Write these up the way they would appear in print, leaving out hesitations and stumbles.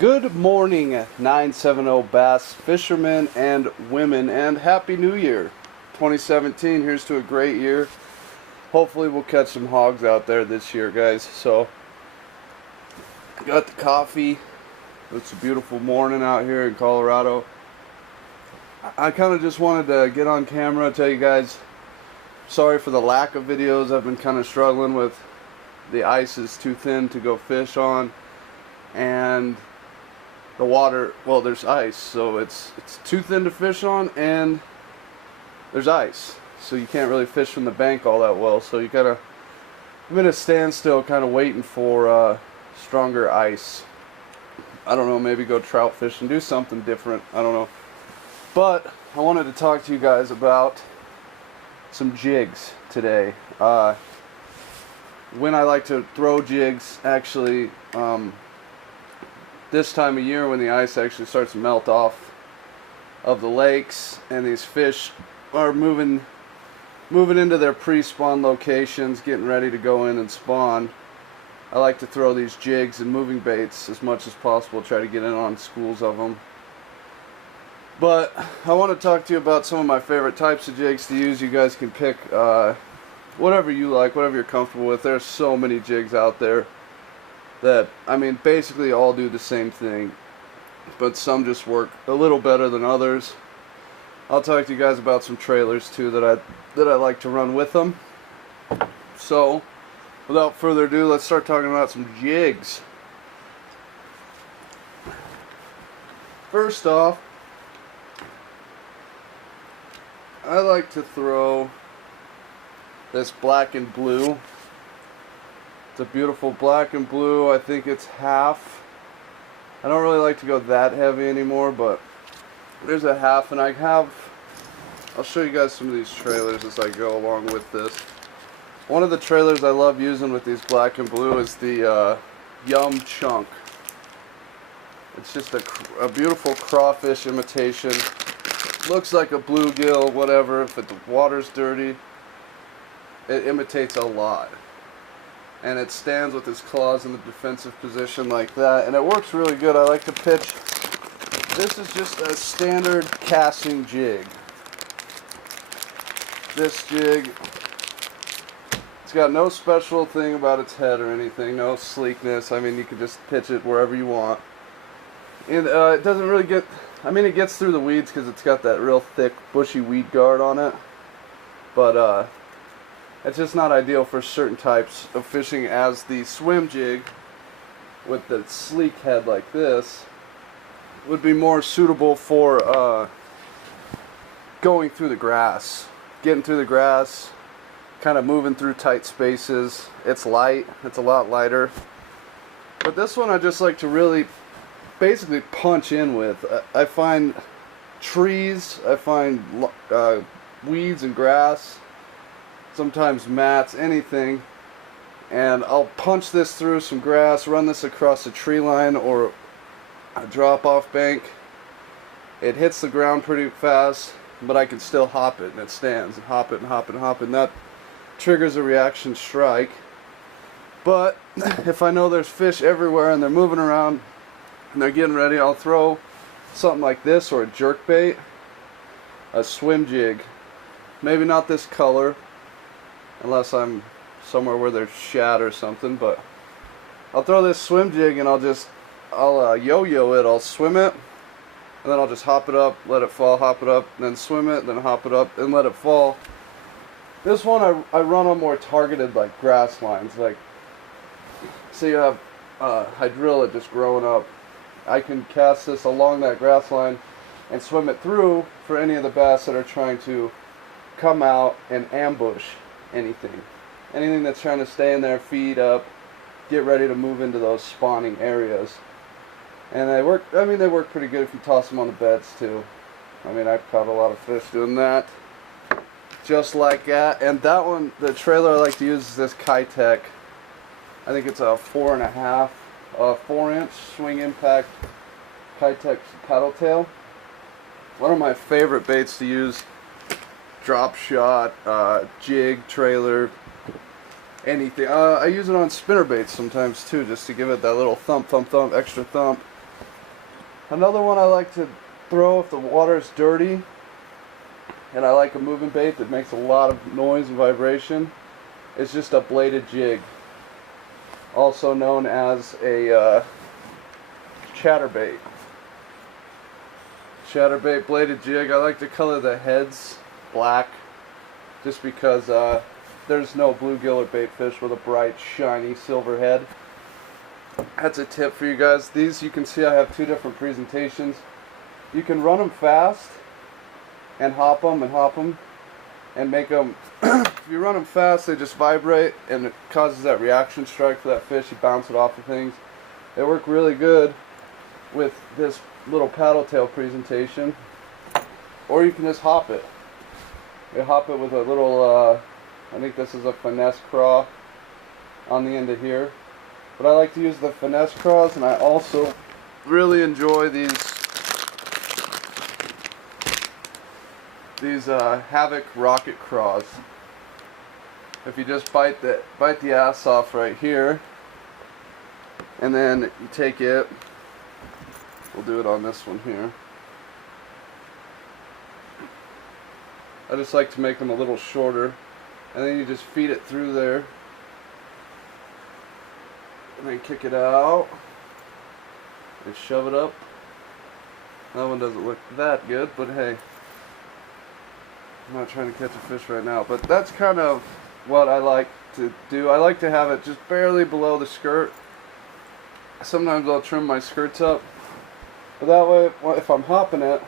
Good morning, 970 bass fishermen and women, and Happy New Year 2017. Here's to a great year. Hopefully we'll catch some hogs out there this year, guys. So, got the coffee. It's a beautiful morning out here in Colorado. I kind of just wanted to get on camera, tell you guys, sorry for the lack of videos. I've been kind of struggling with the ice is too thin to go fish on, and the water, well, there's ice, so it's too thin to fish on, and there's ice, so you can't really fish from the bank all that well. So you gotta, I'm in a standstill, kind of waiting for stronger ice. I don't know, maybe go trout fishing, do something different. I don't know, but I wanted to talk to you guys about some jigs today. When I like to throw jigs, actually, this time of year when the ice actually starts to melt off of the lakes and these fish are moving into their pre-spawn locations, getting ready to go in and spawn, I like to throw these jigs and moving baits as much as possible, try to get in on schools of them. But I want to talk to you about some of my favorite types of jigs to use. You guys can pick whatever you like, whatever you're comfortable with. There's so many jigs out there that, I mean, basically all do the same thing, but some just work a little better than others. I'll talk to you guys about some trailers too that I like to run with them. So, without further ado, let's start talking about some jigs. First off, I like to throw this black and blue. It's a beautiful black and blue. I think it's half. I don't really like to go that heavy anymore, but there's a half, and I'll show you guys some of these trailers as I go along with this. One of the trailers I love using with these black and blue is the Yum Chunk. It's just a beautiful crawfish imitation. Looks like a bluegill, whatever. If the water's dirty, it imitates a lot. And it stands with its claws in the defensive position like that, and it works really good. I like to pitch. This is just a standard casting jig. This jig, it's got no special thing about its head or anything, no sleekness. I mean, you can just pitch it wherever you want. And it doesn't really get, I mean, it gets through the weeds because it's got that real thick, bushy weed guard on it. But it's just not ideal for certain types of fishing, as the swim jig with the sleek head like this would be more suitable for going through the grass, getting through the grass, kind of moving through tight spaces. It's light, it's a lot lighter. But this one I just like to really basically punch in with. I find trees, I find weeds and grass, sometimes mats, anything, and I'll punch this through some grass, run this across a tree line or a drop-off bank. It hits the ground pretty fast, but I can still hop it, and it stands, and hop it, and hop it, and hop it, and that triggers a reaction strike. But if I know there's fish everywhere and they're moving around and they're getting ready, I'll throw something like this, or a jerk bait, a swim jig. Maybe not this color, unless I'm somewhere where there's shad or something, but I'll throw this swim jig and I'll yo-yo it. I'll swim it, and then I'll just hop it up, let it fall, hop it up, then swim it, then hop it up, and let it fall. This one I run on more targeted, like, grass lines. Like, say you have hydrilla just growing up, I can cast this along that grass line and swim it through for any of the bass that are trying to come out and ambush anything that's trying to stay in there, feed up, get ready to move into those spawning areas. And they work, I mean, they work pretty good if you toss them on the beds too. I mean, I've caught a lot of fish doing that, just like that. And that one, the trailer I like to use is this Kitech. I think it's a 4.5, 4-inch swing impact Kitech paddle tail. One of my favorite baits to use, drop shot, jig, trailer, anything. I use it on spinner baits sometimes too, just to give it that little thump, thump, thump, extra thump. Another one I like to throw if the water is dirty and I like a moving bait that makes a lot of noise and vibration, is just a bladed jig, also known as a chatterbait. Chatterbait bladed jig. I like to color the heads black just because there's no bluegill or baitfish with a bright shiny silver head. That's a tip for you guys. These, you can see I have two different presentations. You can run them fast and hop them and make them if you run them fast, they just vibrate and it causes that reaction strike for that fish. You bounce it off of things. They work really good with this little paddle tail presentation, or you can just hop it. You hop it with a little I think this is a finesse craw on the end of here, but I like to use the finesse craws, and I also really enjoy these Havoc rocket craws. If you just bite the ass off right here, and then you take it, we'll do it on this one here. I just like to make them a little shorter, and then you just feed it through there, and then kick it out, and shove it up. That one doesn't look that good, but hey, I'm not trying to catch a fish right now. But that's kind of what I like to do. I like to have it just barely below the skirt. Sometimes I'll trim my skirts up, but that way, if I'm hopping it,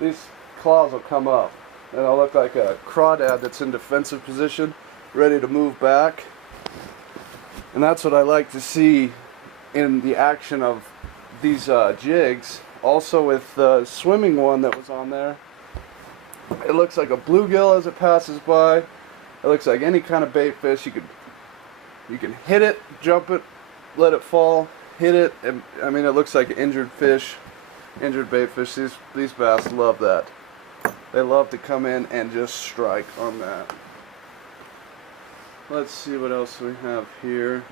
these claws will come up, and I'll look like a crawdad that's in defensive position, ready to move back. And that's what I like to see in the action of these jigs. Also with the swimming one that was on there, it looks like a bluegill as it passes by. It looks like any kind of bait fish. You can hit it, jump it, let it fall, hit it, and I mean, it looks like injured fish, injured bait fish. These bass love that. They love to come in and just strike on that. Let's see what else we have here.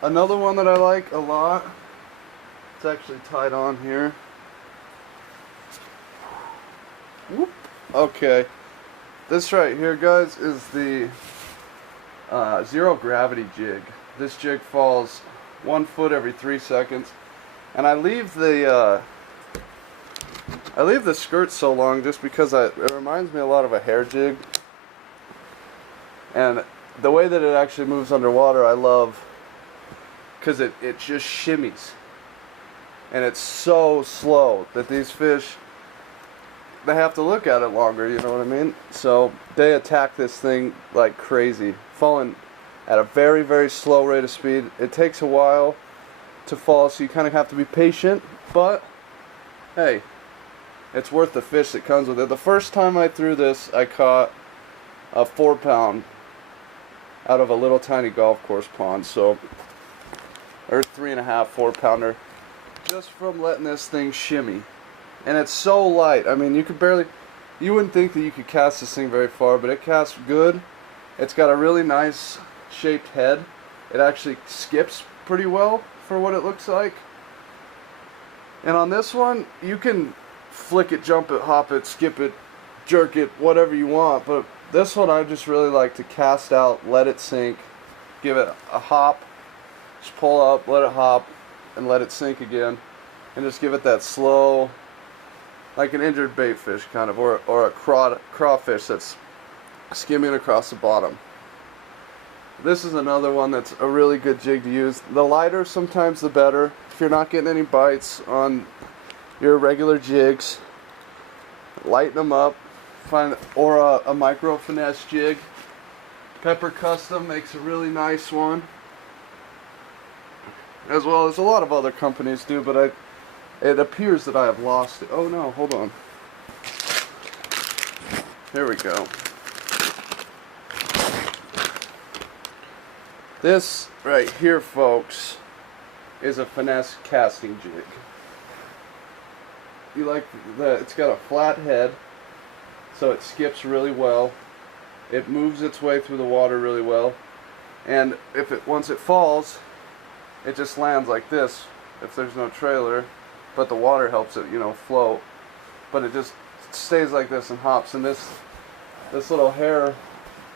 Another one that I like a lot, it's actually tied on here. Whoop. Okay, this right here, guys, is the zero gravity jig. This jig falls 1 foot every 3 seconds, and I leave the skirt so long just because it reminds me a lot of a hair jig, and the way that it actually moves underwater I love, because it just shimmies, and it's so slow that these fish, they have to look at it longer, you know what I mean? So they attack this thing like crazy, falling at a very, very slow rate of speed. It takes a while to fall, so you kind of have to be patient, but hey, it's worth the fish that comes with it. The first time I threw this, I caught a 4-pound out of a little tiny golf course pond, so, or 3.5, 4-pounder, just from letting this thing shimmy. And it's so light. I mean, you wouldn't think that you could cast this thing very far, but it casts good. It's got a really nice shaped head. It actually skips pretty well for what it looks like. And on this one, you can flick it, jump it, hop it, skip it, jerk it, whatever you want. But this one I just really like to cast out, let it sink, give it a hop, just pull up, let it hop, and let it sink again. And just give it that slow, like an injured baitfish kind of, or a crawfish that's skimming across the bottom. This is another one that's a really good jig to use. The lighter sometimes the better. If you're not getting any bites on your regular jigs, lighten them up. Or a micro finesse jig. Pepper Custom makes a really nice one, as well as a lot of other companies do, but it appears that I have lost it. Oh no, hold on. Here we go. This right here, folks, is a finesse casting jig. You like it's got a flat head, so it skips really well. It moves its way through the water really well, and once it falls, it just lands like this if there's no trailer, but the water helps it, you know, float. But it just stays like this and hops. And this little hair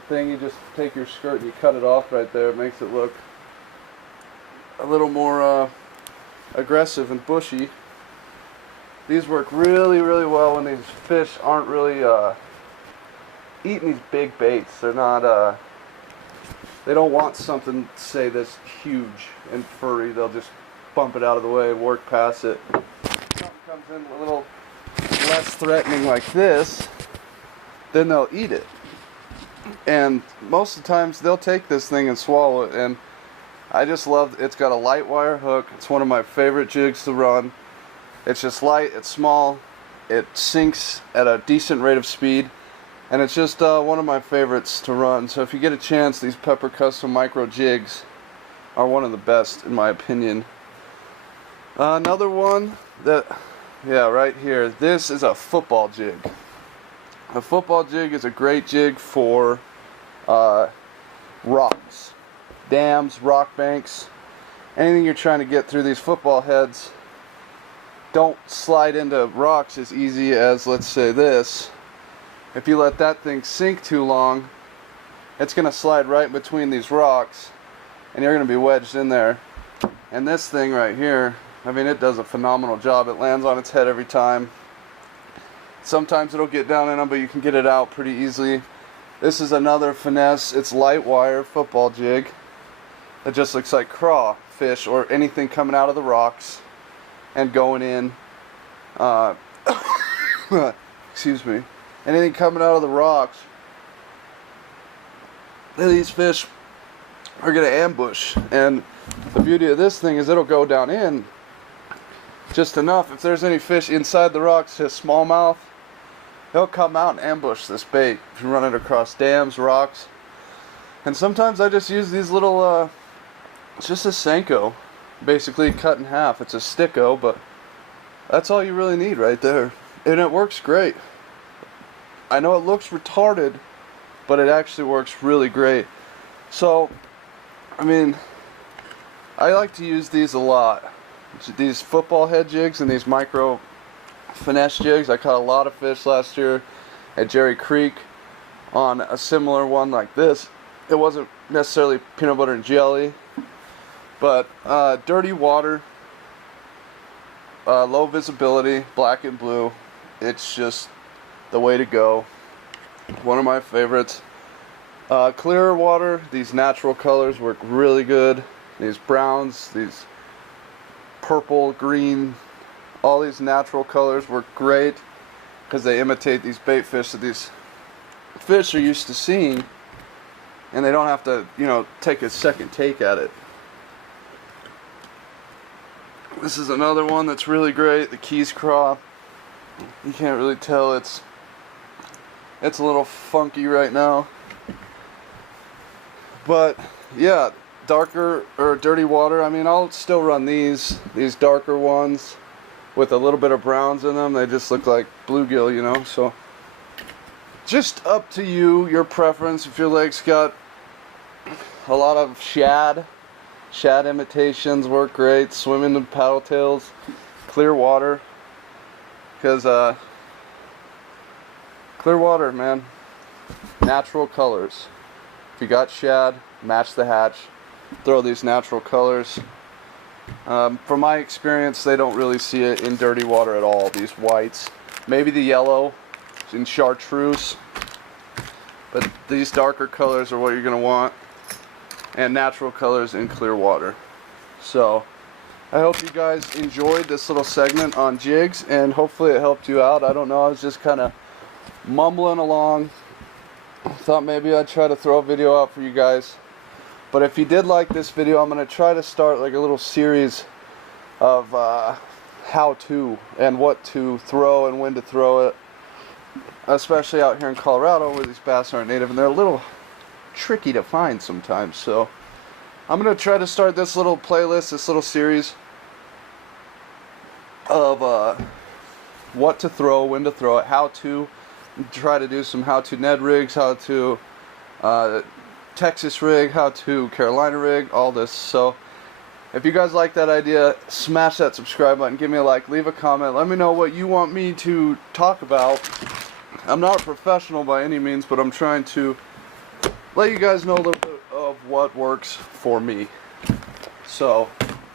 thing, you just take your skirt and you cut it off right there. It makes it look a little more aggressive and bushy. These work really, really well when these fish aren't really eating these big baits. They're not, they don't want something, say, this huge and furry. They'll just bump it out of the way and work past it. Something comes in a little less threatening like this, then they'll eat it. And most of the times they'll take this thing and swallow it. And I just love, it's got a light wire hook. It's one of my favorite jigs to run. It's just light, it's small, it sinks at a decent rate of speed, and it's just one of my favorites to run. So if you get a chance, these Pepper Custom Micro jigs are one of the best in my opinion. Another one that, yeah, right here, this is a football jig. A football jig is a great jig for rocks, dams, rock banks, anything you're trying to get through these football heads. Don't slide into rocks as easy as, let's say, this. If you let that thing sink too long, it's going to slide right between these rocks and you're going to be wedged in there. And this thing right here, I mean, it does a phenomenal job. It lands on its head every time. Sometimes it'll get down in them, but you can get it out pretty easily. This is another finesse. It's light wire football jig. It just looks like crawfish or anything coming out of the rocks and going in, excuse me, anything coming out of the rocks, these fish are going to ambush. And the beauty of this thing is it'll go down in just enough. If there's any fish inside the rocks, his smallmouth, he'll come out and ambush this bait if you run it across dams, rocks. And sometimes I just use these little, it's just a Senko, basically cut in half. It's a sticko, but that's all you really need right there. And it works great. I know it looks retarded, but it actually works really great. So, I mean, I like to use these a lot. These football head jigs and these micro finesse jigs. I caught a lot of fish last year at Jerry Creek on a similar one like this. It wasn't necessarily peanut butter and jelly, but dirty water, low visibility, black and blue. It's just the way to go. One of my favorites. Clearer water, these natural colors work really good. These browns, these purple, green, all these natural colors work great because they imitate these bait fish that these fish are used to seeing, and they don't have to, you know, take a second take at it. This is another one that's really great, the Keys Craw. You can't really tell, it's a little funky right now. But yeah, darker or dirty water, I mean, I'll still run these darker ones with a little bit of browns in them. They just look like bluegill, you know. So just up to you, your preference. If your lake's got a lot of shad imitations work great. Swimming in paddle tails, clear water, because clear water, man, natural colors. If you got shad, match the hatch, throw these natural colors. From my experience, they don't really see it in dirty water at all, these whites. Maybe the yellow in chartreuse, but these darker colors are what you're going to want, and natural colors in clear water. So I hope you guys enjoyed this little segment on jigs, and hopefully it helped you out. I don't know, I was just kind of mumbling along. Thought maybe I'd try to throw a video out for you guys. But if you did like this video, I'm going to try to start like a little series of how to and what to throw and when to throw it, especially out here in Colorado where these bass aren't native and they're a little tricky to find sometimes. So I'm going to try to start this little playlist, this little series of what to throw, when to throw it, how to try to do some how to Ned rigs, how to Texas rig, how to Carolina rig, all this. So If you guys like that idea, smash that subscribe button, give me a like, leave a comment, let me know what you want me to talk about. I'm not a professional by any means, but I'm trying to let you guys know a little bit of what works for me. So,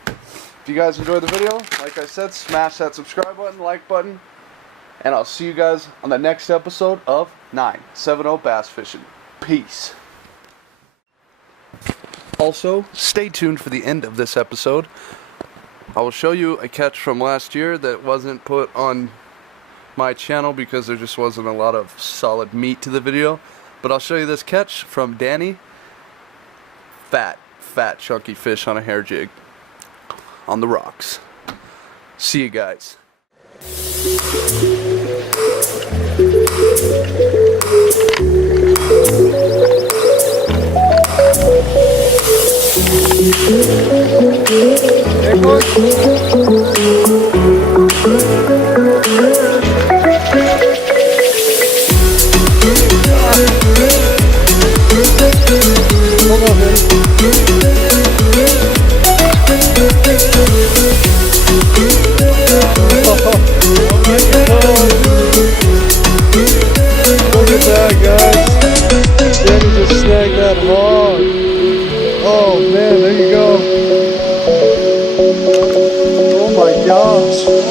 if you guys enjoyed the video, like I said, smash that subscribe button, like button, and I'll see you guys on the next episode of 970 Bass Fishing. Peace. Also, stay tuned for the end of this episode. I will show you a catch from last year that wasn't put on my channel because there just wasn't a lot of solid meat to the video. But I'll show you this catch from Danny. Fat, chunky fish on a hair jig on the rocks. See you guys. Hey, boy. Hold on, man. Look at that, guys. Danny just snagged that hog. Oh man, there you go. Oh my gosh.